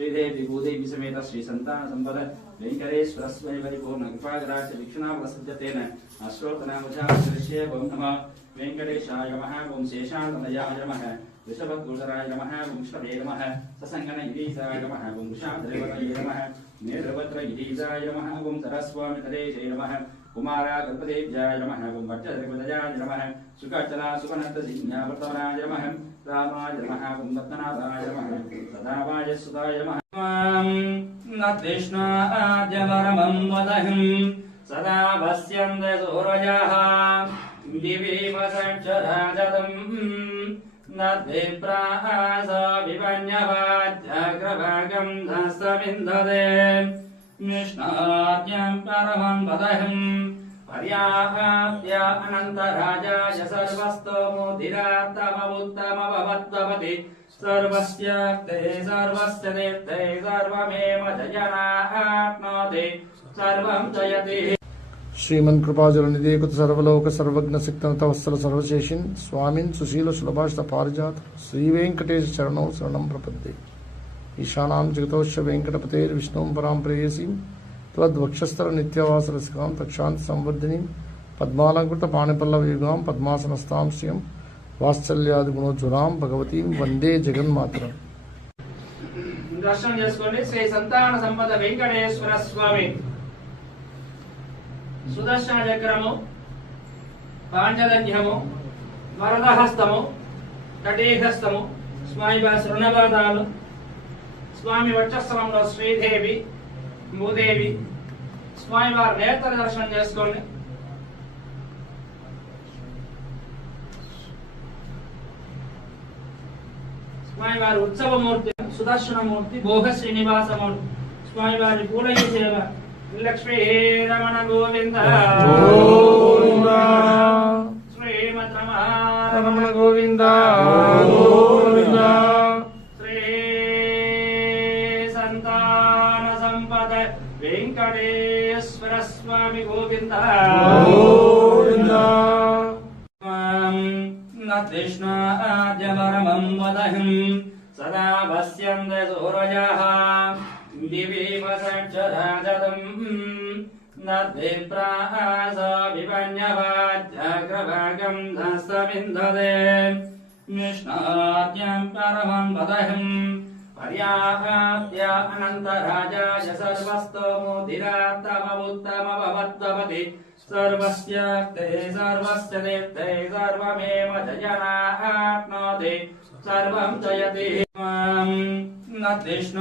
श्रीदेवी भूदेवी समेत श्री संतान संपद वेंकटेश्वर स्वामी परिपूर्ण कृपाग्राह्य दीक्षिणावलसिद्धतेन अश्रोतनामचार्य ओम नमः वेंकटेशाय नमः ओम शेषान्तमयाय नमः वृषभद्गुणराय नमः ओम विष्णवे नमः ससंगनगिरीशाय नमः ओम वृषाद्रेवतये नमः नेत्रवत्रगिरीशाय नमः ओम सरस्वामितदेशे नमः कुमारागल्पदेव्याय नमः ओम वज्रद्रिपदयाय नमः सुखचला सुखनन्दसिंहावर्तनाय नमः रामाय नमः ओम रत्नाभाय नमः सदाभाय सुताय नमः न कृष्णाद्यवरमं वदहं सदा भस्यन्ते सूरजः दिवि वसक्षराजतम् न विप्रास विपन्यवाज्यग्रभागं धस्तविन्दते कृष्णाद्यं परमं वदहं पर्याप्य अनन्तराजाय सर्वस्तोमुदिरात्तमवुत्तमभवद्भवति सर्वस्य देवते सर्वमेव जयनाप्नोति सर्वं जयति। श्रीमन कृपाजलनिधे कुत सर्वलोक सर्वज्ञ सिक्तनत वत्सल सर्वशेषिन् स्वामिन् सुशील सुलभाषित पारिजात श्री वेंकटेश चरणौ शरणं प्रपद्ये। ईशानां जगतोश्च वेंकटपतेर् विष्णुं परां प्रेयसीं त्वद्वक्षस्थल नित्यवास रसिकां तक्षान्ति संवर्धिनीं पद्मालंकृत पाणिपल्लवयुगां पद्मासनस्तां श्रियं वात्सल्यादि गुणोज्ज्वलां भगवतीं वंदे जगन्मातरम्। दर्शन చేసుకోండి శ్రీ సంతాన సంపద వెంకటేశ్వర స్వామి సుదర్శన చక్రము పాంచజన్యము వరదహస్తము కటీహస్తము స్వామి శృణపాదాలు స్వామి వక్షస్థలంలో శ్రీదేవి భూదేవి స్వామి వారి నేత్ర దర్శనం చేసుకోండి। స్వామి వారి ఉత్సవమూర్తి సుదర్శనమూర్తి భోగ శ్రీనివాసమూర్తి స్వామి వారి పూలయ్య సేవ లక్ష్మీ రమణ గోవింద శ్రీమద్ రమణ గోవింద శ్రీ సంతాన సంపద వెంకటేశ్వర స్వామి గోవింద కృష్ణాద్యవరమం వదహం సదా భస్యంతే సూరజః दिवि वसक्षराजतम् न विप्रास विपन्यवाज्यग्रभागं धस्तविन्दते कृष्णाद्यं परमं वदहं पर्याप्य अनन्तराजाय सर्वस्तोमुदिरात्तमवुत्तमभवद्भवति सर्वस्य देवते सर्वमेव जयनाप्नोति सर्वं जयति। न कृष्ण